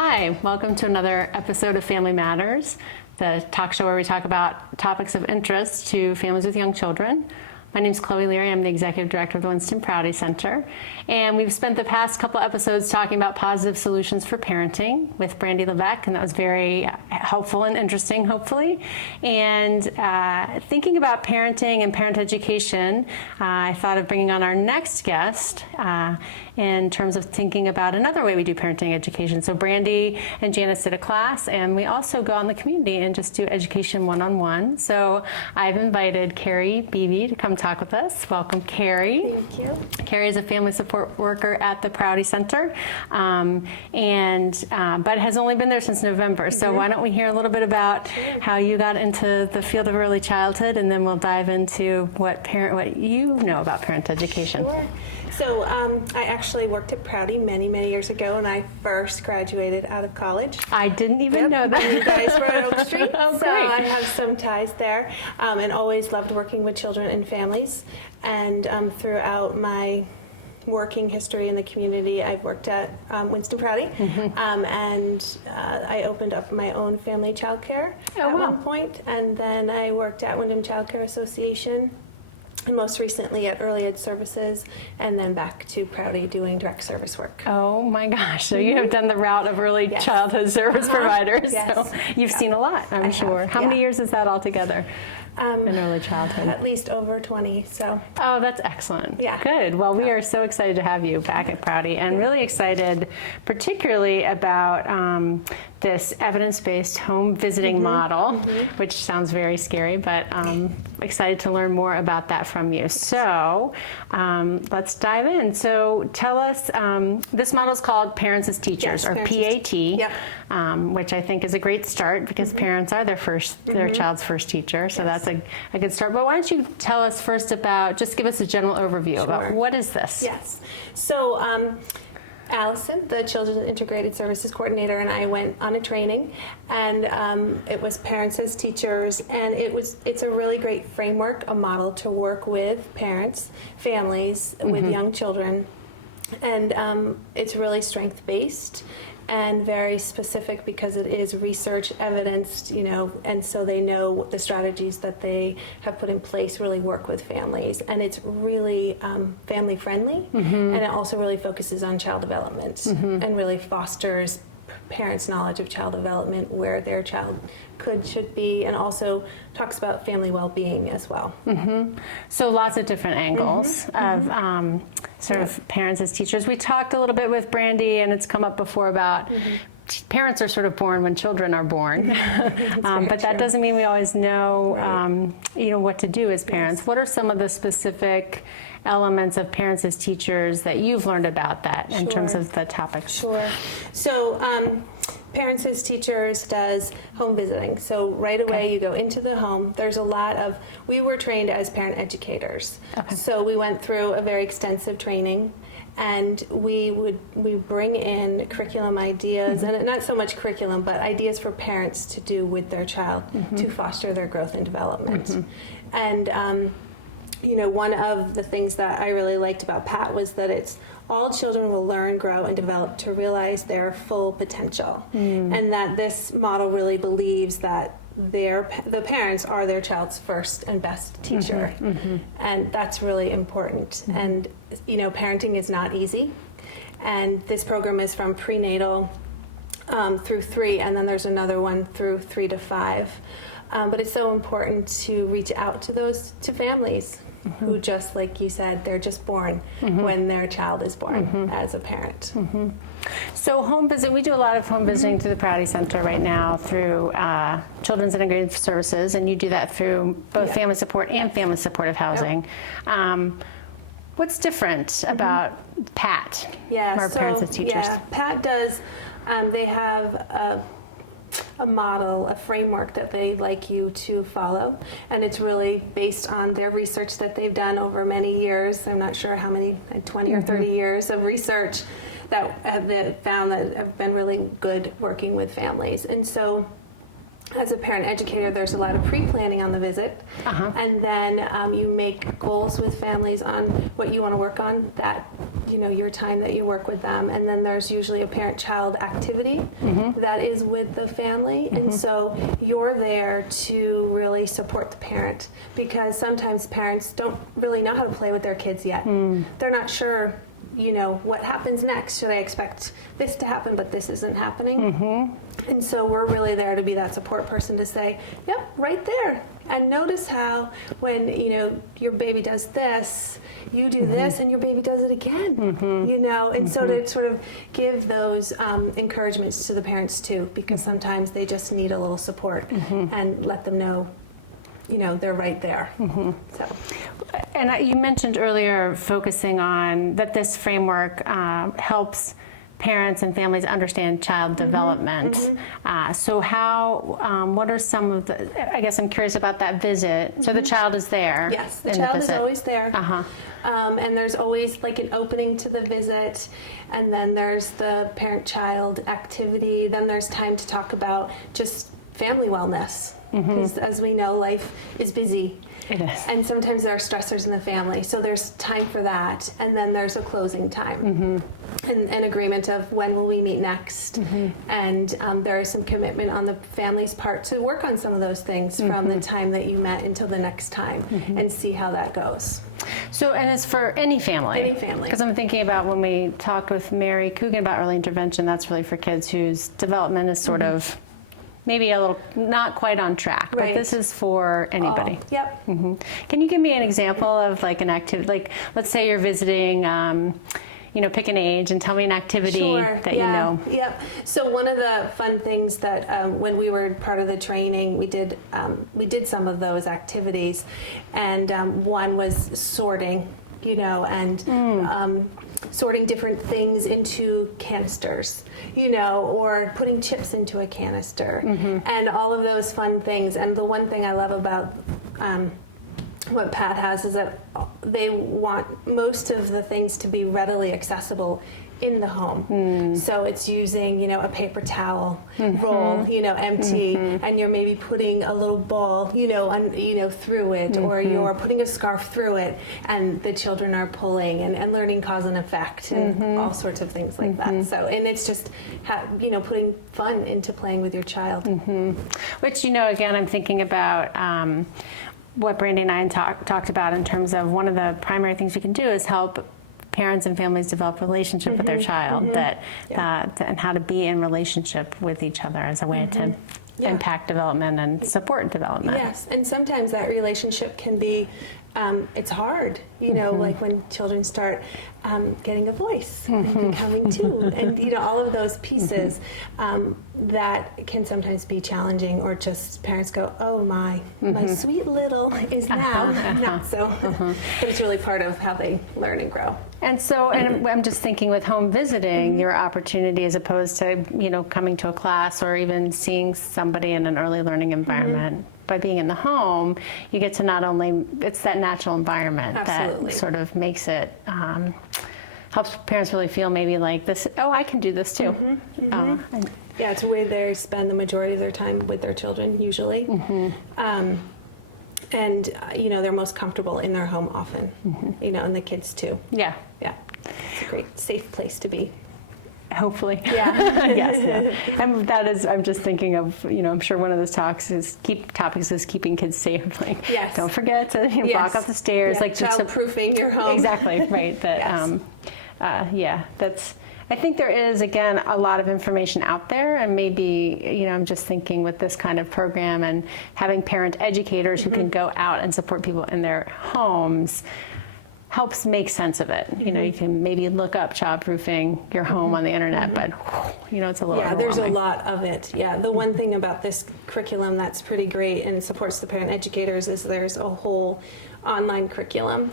Hi, welcome to another episode of Family Matters, the talk show where we talk about topics of interest to families with young children. My name is Chloe Learey. I'm the Executive Director of the Winston Prouty Center. And we've spent the past couple episodes talking about positive solutions for parenting with Brandy Levesque, and that was very helpful and interesting, hopefully. And thinking about parenting and parent education, I thought of bringing on our next guest in terms of thinking about another way we do parenting education. So Brandy and Janice did a class, and we also go out in the community and just do education one-on-one. So I've invited Kerri Beebe to come talk with us. Welcome, Kerri. Thank you. Kerri is a family support worker at the Prouty Center, but has only been there since November. So why don't we hear a little bit about how you got into the field of early childhood, and then we'll dive into what you know about parent education. Sure. So I actually worked at Prouty many, many years ago when I first graduated out of college. I didn't even know that. You guys were at Oak Street, Oh, so great. I have some ties there, and always loved working with children and families. And throughout my working history in the community, I've worked at Winston Prouty, and I opened up my own family childcare at one point, and then I worked at Wyndham Child Care Association, and most recently at Early Ed Services, and then back to Prouty doing direct service work. Oh my gosh, so you have done the route of early childhood service providers. Yes. So you've seen a lot, I'm sure. How many years is that altogether in early childhood? At least over 20, so. Oh, that's excellent. Yeah. Good. Well, we are so excited to have you back at Prouty, and really excited particularly about this evidence-based home visiting model, which sounds very scary, but excited to learn more about that from you. So let's dive in. So tell us, this model is called Parents as Teachers, or PAT, which I think is a great start because parents are their child's first teacher. So that's a good start. But why don't you tell us first about, just give us a general overview about what is this? Yes. So Allison, the Children's Integrated Services Coordinator, and I went on a training, and it was Parents as Teachers, and it's a really great framework, a model to work with parents, families with young children, and it's really strength-based and very specific because it is research evidenced, and so they know the strategies that they have put in place really work with families, and it's really family friendly, and it also really focuses on child development and really fosters parents' knowledge of child development, where their child should be, and also talks about family well-being as well. So lots of different angles of sort of parents as teachers. We talked a little bit with Brandy, and it's come up before about parents are sort of born when children are born, but that doesn't mean we always know, what to do as parents. What are some of the specific elements of parents as teachers that you've learned about that in terms of the topics? Sure. So Parents as Teachers does home visiting. So right away you go into the home. There's a lot of, we were trained as parent educators. So we went through a very extensive training, and we bring in curriculum ideas, and not so much curriculum, but ideas for parents to do with their child to foster their growth and development. And one of the things that I really liked about PAT was that it's all children will learn, grow, and develop to realize their full potential, and that this model really believes that the parents are their child's first and best teacher, and that's really important. And parenting is not easy, and this program is from prenatal through 3, and then there's another one through 3 to 5. But it's so important to reach out to families who, just like you said, they're just born when their child is born as a parent. So home visit, we do a lot of home visiting through the Prouty Center right now through Children's Integrated Services, and you do that through both family support and family supportive housing. What's different about PAT, or Parents as Teachers? Yeah, PAT does, they have a model, a framework that they'd like you to follow, and it's really based on their research that they've done over many years. I'm not sure how many, 20 or 30 years of research that have found that have been really good working with families. And so as a parent educator, there's a lot of pre-planning on the visit, and then you make goals with families on what you want to work on, that, you know, your time that you work with them, and then there's usually a parent-child activity that is with the family, and so you're there to really support the parent, because sometimes parents don't really know how to play with their kids yet. They're not sure, you know, what happens next. Should I expect this to happen, but this isn't happening? And so we're really there to be that support person to say, yep, right there. And notice how when, you know, your baby does this, you do this, and your baby does it again, you know? And so to sort of give those encouragements to the parents too, because sometimes they just need a little support, and let them know, you know, they're right there. So. And you mentioned earlier focusing on that this framework helps parents and families understand child development. So how, what are some of the, I guess I'm curious about that visit. So the child is there. Yes, the child is always there. And there's always like an opening to the visit, and then there's the parent-child activity, then there's time to talk about just family wellness. Because as we know, life is busy. It is. And sometimes there are stressors in the family, so there's time for that. And then there's a closing time, and an agreement of when will we meet next. And there is some commitment on the family's part to work on some of those things from the time that you met until the next time, and see how that goes. So, and it's for any family? Any family. Because I'm thinking about when we talked with Mary Coogan about early intervention, that's really for kids whose development is sort of maybe a little not quite on track, but this is for anybody. Yep. Can you give me an example of like an activity, like let's say you're visiting, you know, pick an age and tell me an activity that you know. Yep. So one of the fun things that when we were part of the training, we did some of those activities, and one was sorting, you know, and sorting different things into canisters, you know, or putting chips into a canister, and all of those fun things. And the one thing I love about what Pat has is that they want most of the things to be readily accessible in the home. So it's using, you know, a paper towel roll, you know, empty, and you're maybe putting a little ball, you know, through it, or you're putting a scarf through it, and the children are pulling and learning cause and effect, and all sorts of things like that. So, and it's just, you know, putting fun into playing with your child. Which, you know, again, I'm thinking about what Brandy and I talked about in terms of one of the primary things we can do is help parents and families develop relationship with their child, and how to be in relationship with each other as a way to impact development and support development. Yes, and sometimes that relationship can be, it's hard, you know, like when children start getting a voice and becoming two, and, you know, all of those pieces that can sometimes be challenging, or just parents go, oh my sweet little is now not so, but it's really part of how they learn and grow. And so, and I'm just thinking with home visiting, your opportunity as opposed to, you know, coming to a class or even seeing somebody in an early learning environment. By being in the home, you get to not only, it's that natural environment that sort of makes it, helps parents really feel maybe like this, oh, I can do this too. Yeah, it's a way they spend the majority of their time with their children, usually. And, you know, they're most comfortable in their home often, you know, and the kids too. Yeah. Yeah. It's a great, safe place to be. Hopefully. Yeah. Yes. Yeah. And that is, I'm just thinking of, you know, I'm sure one of those topics is keeping kids safe. Like, don't forget to block off the stairs. Like child-proofing your home. Exactly. Right. That, that's, I think there is, again, a lot of information out there, and maybe, you know, I'm just thinking with this kind of program and having parent educators who can go out and support people in their homes helps make sense of it. You know, you can maybe look up child-proofing your home on the internet, but, you know, it's a little overwhelming. There's a lot of it. Yeah, the one thing about this curriculum that's pretty great and supports the parent educators is there's a whole online curriculum.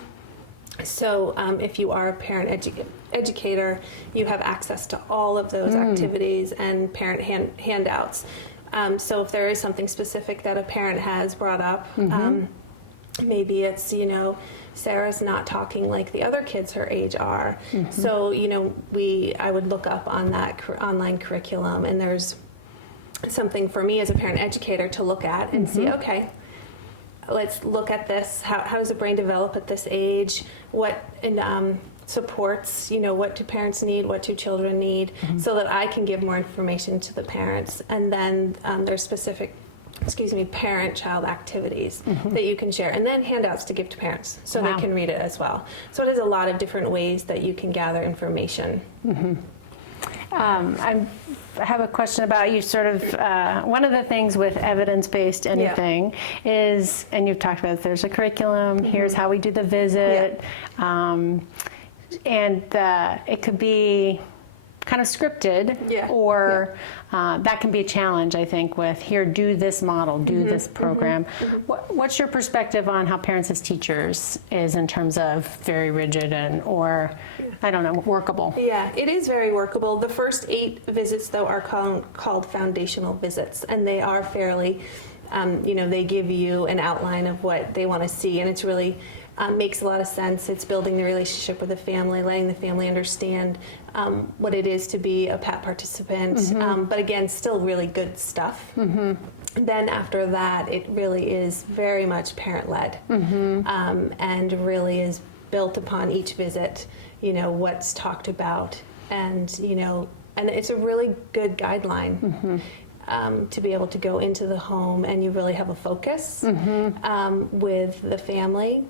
So if you are a parent educator, you have access to all of those activities and parent handouts. So if there is something specific that a parent has brought up, maybe it's, you know, Sarah's not talking like the other kids her age are. So, you know, I would look up on that online curriculum, and there's something for me as a parent educator to look at and see, okay, let's look at this. How does the brain develop at this age? What supports, what do parents need? What do children need? So that I can give more information to the parents. And then there's specific, parent-child activities that you can share. And then handouts to give to parents so they can read it as well. So it is a lot of different ways that you can gather information. I have a question about you one of the things with evidence-based anything is, and you've talked about, there's a curriculum, here's how we do the visit, and it could be kind of scripted, or that can be a challenge, I think, with here, do this model, do this program. What's your perspective on how parents as teachers is in terms of very rigid or, I don't know, workable? Yeah, it is very workable. The first 8 visits, though, are called foundational visits, and they are fairly, they give you an outline of what they want to see, and it's really makes a lot of sense. It's building the relationship with the family, letting the family understand what it is to be a PAT participant, but again, still really good stuff. Then after that, it really is very much parent-led, and really is built upon each visit, what's talked about, and and it's a really good guideline. To be able to go into the home and you really have a focus with the family.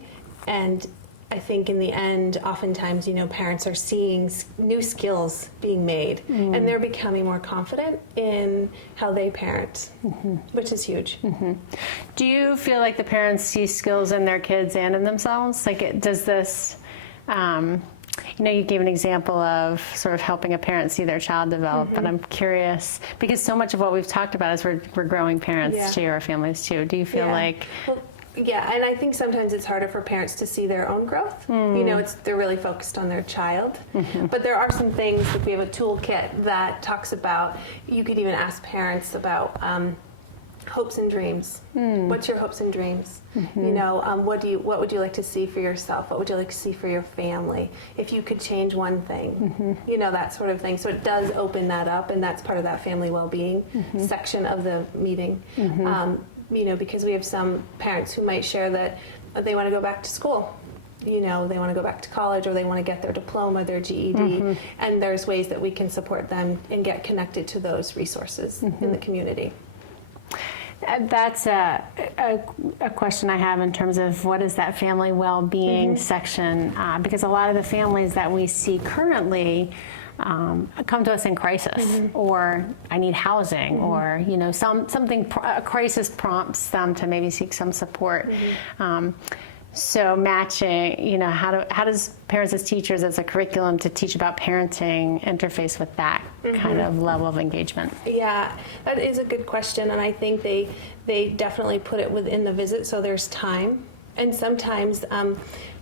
And I think in the end, oftentimes, parents are seeing new skills being made and they're becoming more confident in how they parent, which is huge. Do you feel like the parents see skills in their kids and in themselves? Like, does this, you gave an example of sort of helping a parent see their child develop, but I'm curious, because so much of what we've talked about is we're growing parents too, or families too. Do you feel like... Yeah, and I think sometimes it's harder for parents to see their own growth. They're really focused on their child. But there are some things, like we have a toolkit that talks about, you could even ask parents about hopes and dreams. What's your hopes and dreams? What would you like to see for yourself? What would you like to see for your family? If you could change one thing, that sort of thing. So it does open that up, and that's part of that family well-being section of the meeting. Because we have some parents who might share that they want to go back to school. They want to go back to college, or they want to get their diploma, their GED, and there's ways that we can support them and get connected to those resources in the community. That's a question I have in terms of what is that family well-being section, because a lot of the families that we see currently come to us in crisis, or I need housing, or a crisis prompts them to maybe seek some support. So matching, how does parents as teachers, as a curriculum to teach about parenting, interface with that kind of level of engagement? Yeah, that is a good question, and I think they definitely put it within the visit, so there's time. And sometimes,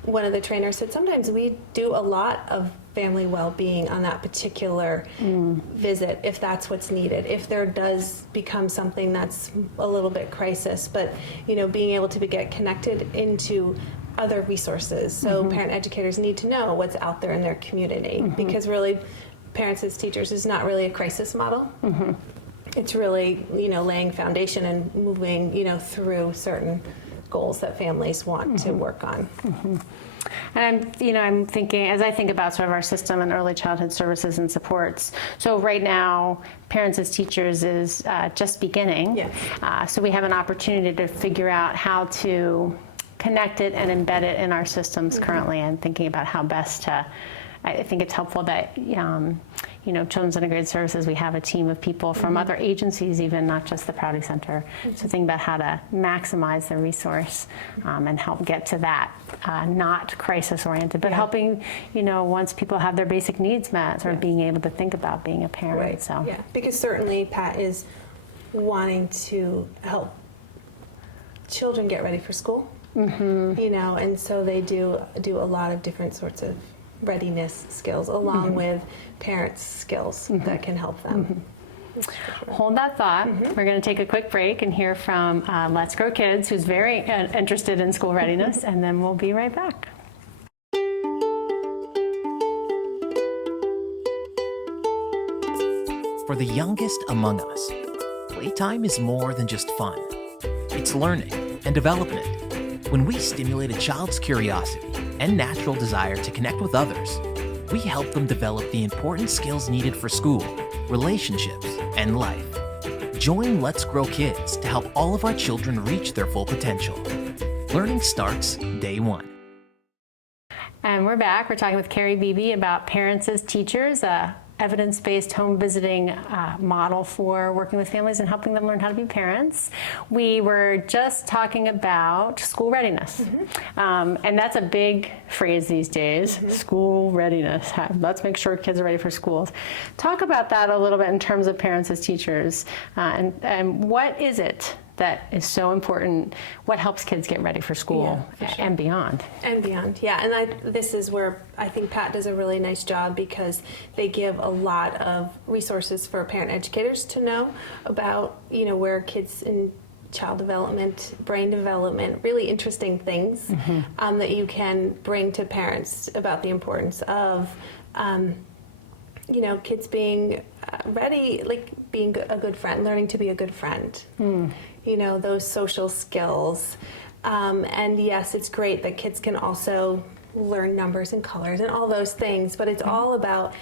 one of the trainers said, sometimes we do a lot of family well-being on that particular visit, if that's what's needed, if there does become something that's a little bit crisis, but being able to get connected into other resources. So parent educators need to know what's out there in their community, because really parents as teachers is not really a crisis model. It's really laying foundation and moving through certain goals that families want to work on. And I'm thinking, as I think about sort of our system and early childhood services and supports, so right now, parents as teachers is just beginning. Yes. So we have an opportunity to figure out how to connect it and embed it in our systems currently, and thinking about how best to, I think it's helpful that, Children's Integrated Services, we have a team of people from other agencies, even not just the Prouty Center. So think about how to maximize the resource and help get to that, not crisis-oriented, but helping, once people have their basic needs met, sort of being able to think about being a parent. Right. So. Yeah, because certainly Pat is wanting to help children get ready for school, and so they do a lot of different sorts of readiness skills along with parents' skills that can help them. Hold that thought. We're going to take a quick break and hear from Let's Grow Kids, who's very interested in school readiness, and then we'll be right back. For the youngest among us, Playtime is more than just fun. It's learning and development. When we stimulate a child's curiosity and natural desire to connect with others, we help them develop the important skills needed for school, relationships, and life. Join Let's Grow Kids to help all of our children reach their full potential. Learning starts day one. And we're back. We're talking with Kerri Beebe about Parents as Teachers, a evidence-based home visiting model for working with families and helping them learn how to be parents. We were just talking about school readiness. And that's a big phrase these days, school readiness. Let's make sure kids are ready for schools. Talk about that a little bit in terms of Parents as Teachers. And what is it that is so important? What helps kids get ready for school and beyond? And beyond, yeah. And this is where I think Pat does a really nice job, because they give a lot of resources for parent educators to know about, where kids in child development, brain development, really interesting things that you can bring to parents about the importance of kids being ready, like being a good friend, learning to be a good friend. Those social skills. And yes, it's great that kids can also learn numbers and colors and all those things, but it's all about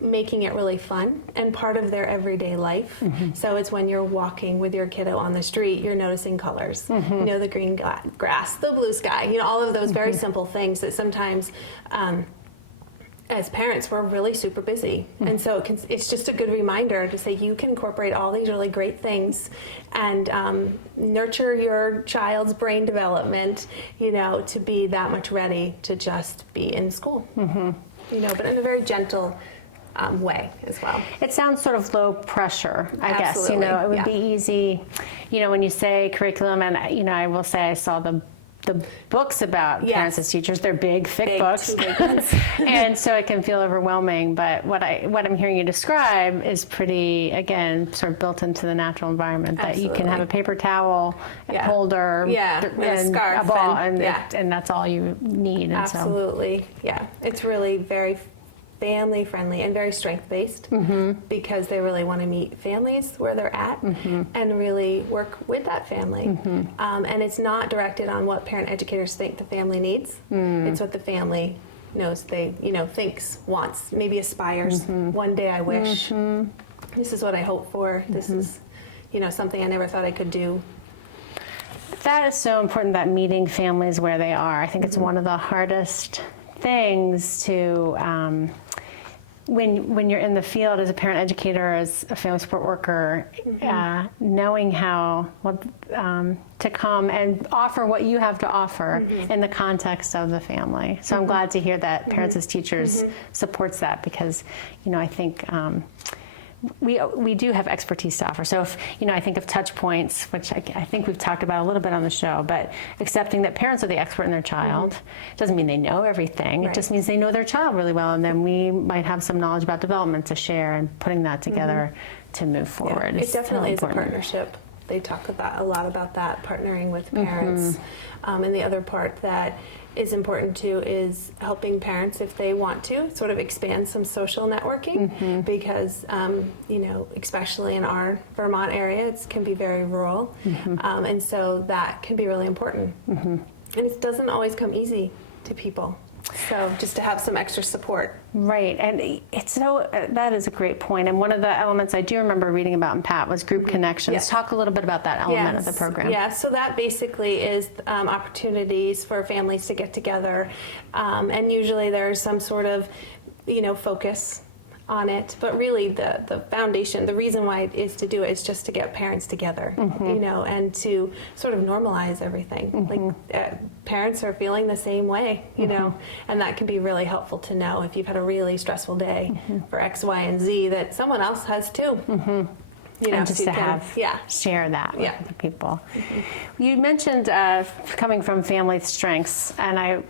making it really fun and part of their everyday life. So it's when you're walking with your kiddo on the street, you're noticing colors, the green grass, the blue sky, all of those very simple things that sometimes as parents, we're really super busy. And so it's just a good reminder to say you can incorporate all these really great things and nurture your child's brain development, to be that much ready to just be in school, but in a very gentle way as well. It sounds sort of low pressure, I guess. It would be easy, when you say curriculum, and, I will say I saw the books about Parents as Teachers. They're big, thick books. Big ones. And so it can feel overwhelming. But what I'm hearing you describe is pretty, again, sort of built into the natural environment. That you can have a paper towel holder and a scarf, a ball, and that's all you need. And absolutely. Yeah. It's really very family friendly and very strength based, because they really want to meet families where they're at and really work with that family. And it's not directed on what parent educators think the family needs. It's what the family knows they thinks, wants, maybe aspires. One day I wish, this is what I hope for, this is something I never thought I could do. That is so important, that meeting families where they are. I think it's one of the hardest things to when you're in the field as a parent educator, as a family support worker, knowing how to come and offer what you have to offer in the context of the family. So I'm glad to hear that Parents as Teachers supports that, because I think we do have expertise to offer. So if, I think of touch points, which I think we've talked about a little bit on the show, but accepting that parents are the expert in their child doesn't mean they know everything. It just means they know their child really well, and then we might have some knowledge about development to share, and putting that together to move forward. It definitely is a partnership. They talk a lot about that, partnering with parents. And the other part that is important too is helping parents, if they want to, sort of expand some social networking, because especially in our Vermont area, it can be very rural, and so that can be really important. And it doesn't always come easy to people. So just to have some extra support. Right, and it's that is a great point. And one of the elements I do remember reading about in Pat was group connections. Talk a little bit about that element of the program. Yeah, so that basically is opportunities for families to get together, and usually there's some sort of, focus on it, but really the foundation, the reason why it is to do it is just to get parents together, and to sort of normalize everything. Like parents are feeling the same way, and that can be really helpful to know if you've had a really stressful day for X, Y, and Z, that someone else has too. And just to share that with other people. You mentioned coming from family strengths, and I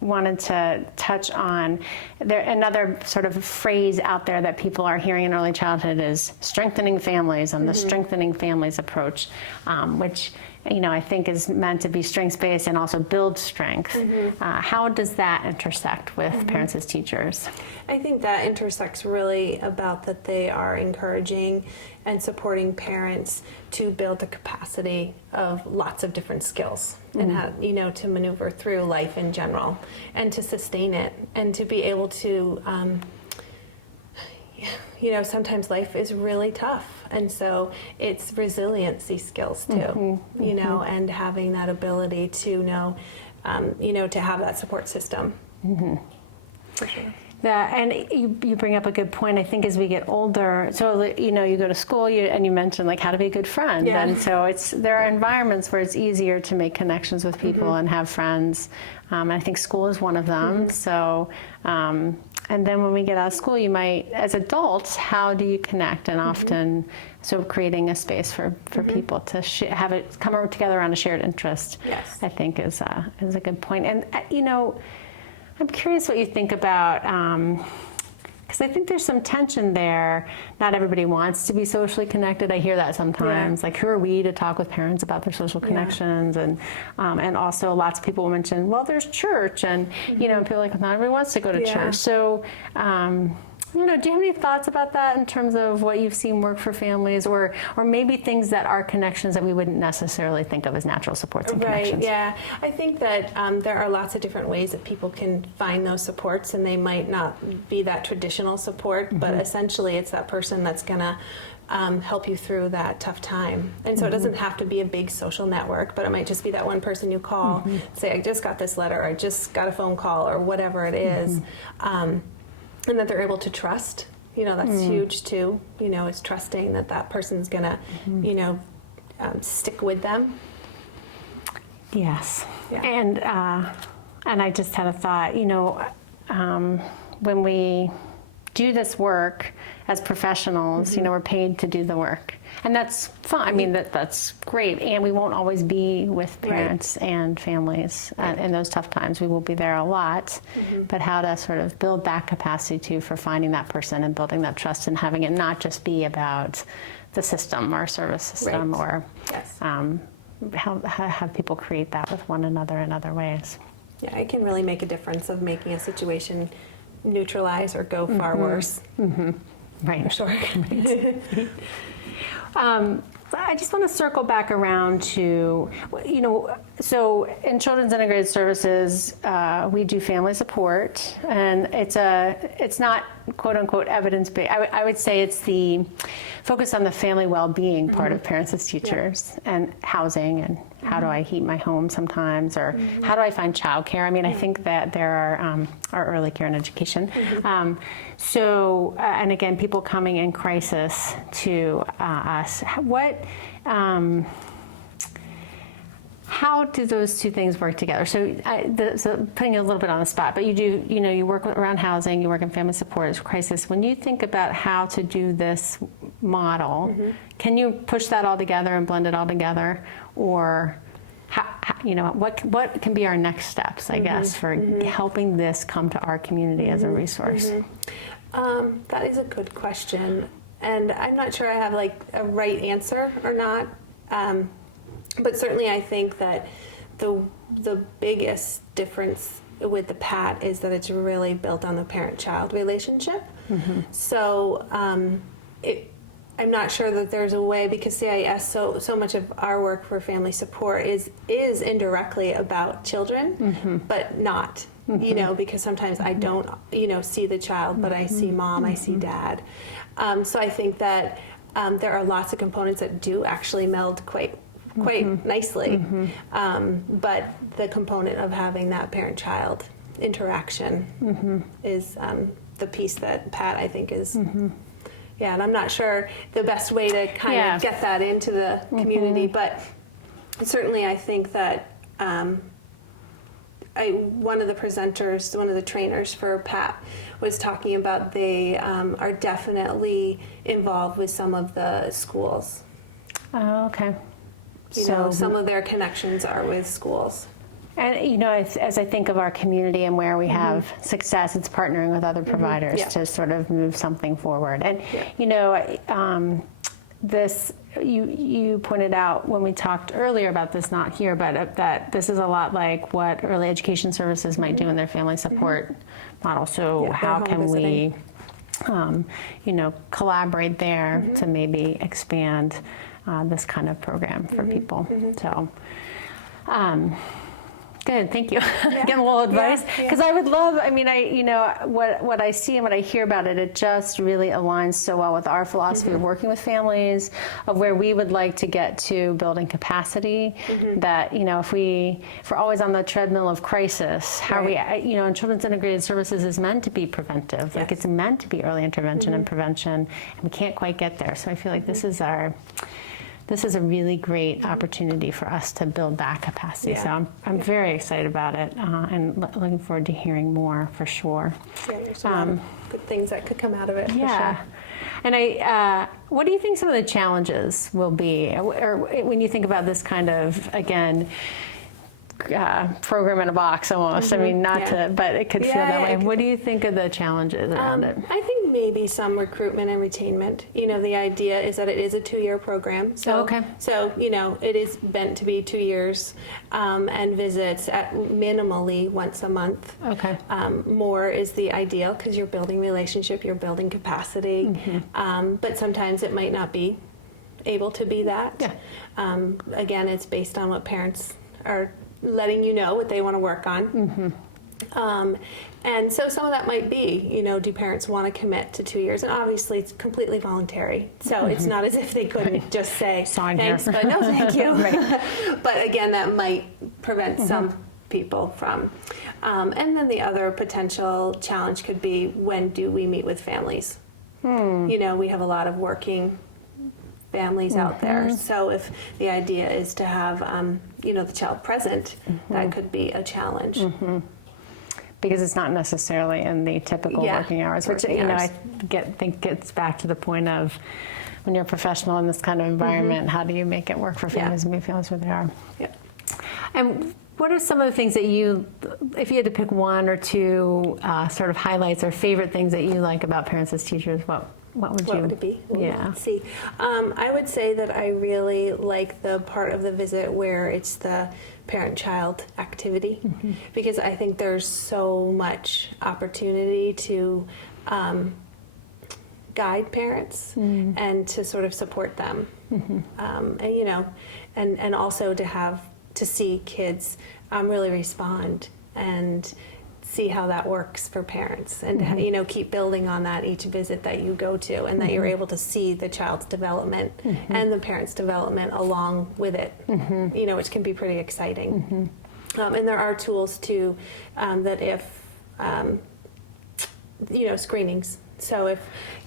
wanted to touch on another sort of phrase out there that people are hearing in early childhood is strengthening families, and the strengthening families approach, which I think is meant to be strengths-based and also build strength. How does that intersect with parents as teachers? I think that intersects really about that they are encouraging and supporting parents to build the capacity of lots of different skills and how, to maneuver through life in general and to sustain it and to be able to, sometimes life is really tough. And so it's resiliency skills too, and having that ability to know, to have that support system. For sure. And you bring up a good point. I think as we get older, so you go to school, and you mentioned like how to be a good friend, and so there are environments where it's easier to make connections with people and have friends. I think school is one of them. So, and then when we get out of school, you might, as adults, how do you connect? And often, so creating a space for people to have it come together around a shared interest. Yes. I think is a good point. And I'm curious what you think about, because I think there's some tension there. Not everybody wants to be socially connected. I hear that sometimes. Like, who are we to talk with parents about their social connections? And also lots of people will mention, well, there's church, and people are like, not everybody wants to go to church. So, do you have any thoughts about that in terms of what you've seen work for families, or maybe things that are connections that we wouldn't necessarily think of as natural supports and connections? Right, yeah. I think that there are lots of different ways that people can find those supports, and they might not be that traditional support, but essentially it's that person that's going to help you through that tough time. And so it doesn't have to be a big social network, but it might just be that one person you call, say, I just got this letter, or I just got a phone call, or whatever it is. And that they're able to trust, that's huge too, is trusting that person's gonna, stick with them. Yes. Yeah. And I just had a thought, when we do this work as professionals, we're paid to do the work. And that's fine. I mean, that's great. And we won't always be with parents and families in those tough times. We will be there a lot. But how to sort of build that capacity too for finding that person and building that trust and having it not just be about the system or service system or how have people create that with one another in other ways. Yeah, it can really make a difference of making a situation neutralize or go far worse. Right. For sure. I just want to circle back around to, so in Children's Integrated Services, we do family support, and it's not quote unquote evidence-based. I would say it's the focus on the family well-being part of parents as teachers and housing and how do I heat my home sometimes, or how do I find childcare? I mean, I think that there are our early care and education. So, and again, people coming in crisis to us. How do those two things work together? So, so putting you a little bit on the spot, but you do, you work around housing, you work in family support, crisis. When you think about how to do this model, can you push that all together and blend it all together, or what can be our next steps, I guess, for helping this come to our community as a resource? That is a good question, and I'm not sure I have like a right answer or not. But certainly I think that the biggest difference with the PAT is that it's really built on the parent-child relationship. So I'm not sure that there's a way, because CIS, so much of our work for family support is indirectly about children, but not, because sometimes I don't, see the child, but I see mom, I see dad. So I think that there are lots of components that do actually meld quite nicely, but the component of having that parent-child interaction is the piece that Pat, I think, is and I'm not sure the best way to kind of get that into the community, but certainly I think that one of the presenters, one of the trainers for Pat, was talking about they are definitely involved with some of the schools. Oh, okay. Some of their connections are with schools. And, as I think of our community and where we have success, it's partnering with other providers to sort of move something forward. And, this, you pointed out when we talked earlier about this, not here, but that this is a lot like what early education services might do in their family support model. So Yeah, how home can visiting. we, collaborate there to maybe expand this kind of program for people? So. Good, thank you. Give a little advice, because I would love. I mean, what I see and what I hear about it, it just really aligns so well with our philosophy of working with families, of where we would like to get to building capacity. That if we're always on the treadmill of crisis, how are we? And children's integrated services is meant to be preventive. Like it's meant to be early intervention and prevention, and we can't quite get there. So I feel like this is a really great opportunity for us to build that capacity. So I'm very excited about it and looking forward to hearing more for sure. Yeah, there's a lot of good things that could come out of it. Yeah. For sure. And what do you think some of the challenges will be? Or when you think about this kind of, again, program in a box almost. I mean, but it could feel that way. What do you think of the challenges around it? I think maybe some recruitment and retainment. The idea is that it is a 2-year program. So, it is meant to be 2 years and visits at minimally once a month. Okay. More is the ideal because you're building relationship, you're building capacity, but sometimes it might not be able to be that. Yeah. Again, it's based on what parents are letting you know what they want to work on. And so some of that might be, do parents want to commit to 2 years? And obviously it's completely voluntary. So it's not as if they couldn't just say, thanks, but no thank you. But again, that might prevent some people from. And then the other potential challenge could be, when do we meet with families? We have a lot of working families out there. So if the idea is to have, the child present, that could be a challenge. Because it's not necessarily in the typical working hours, which I think gets back to the point of when you're a professional in this kind of environment, how do you make it work for families and meet families where they are? And what are some of the things that if you had to pick one or two sort of highlights or favorite things that you like about parents as teachers, what would it be? Let's see. I would say that I really like the part of the visit where it's the parent-child activity, because I think there's so much opportunity to guide parents and to sort of support them, and also to see kids really respond and see how that works for parents, and keep building on that each visit that you go to, and that you're able to see the child's development and the parent's development along with it, which can be pretty exciting. And there are tools too that if screenings. So if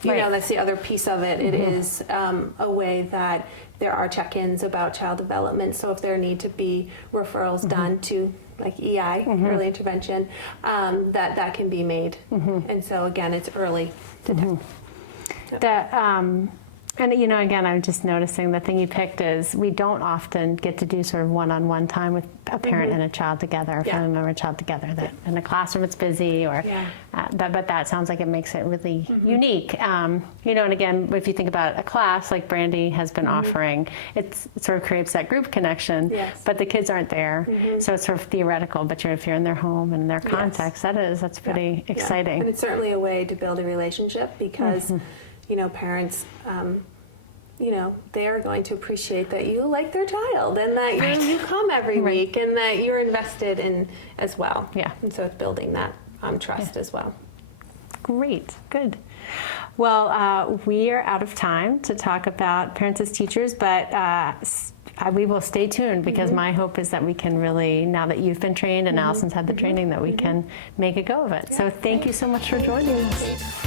that's the other piece of it. It is a way that there are check-ins about child development. So if there need to be referrals done to like EI, early intervention, that can be made. And so again, it's early to And again, I'm just noticing the thing you picked is we don't often get to do sort of one-on-one time with a parent and a child together, a family member and a child together. That in a classroom it's busy, or but that sounds like it makes it really unique. And again, if you think about a class like Brandy has been offering, it sort of creates that group connection. But the kids aren't there, so it's sort of theoretical. But if you're in their home and in their context, that's pretty exciting. And it's certainly a way to build a relationship because. Parents, they are going to appreciate that you like their child and that you come every week and that you're invested in as well. And so it's building that trust as well. Great, good. Well, we are out of time to talk about parents as teachers, but we will stay tuned because my hope is that we can really, now that you've been trained and Allison's had the training, that we can make a go of it. So thank you so much for joining us.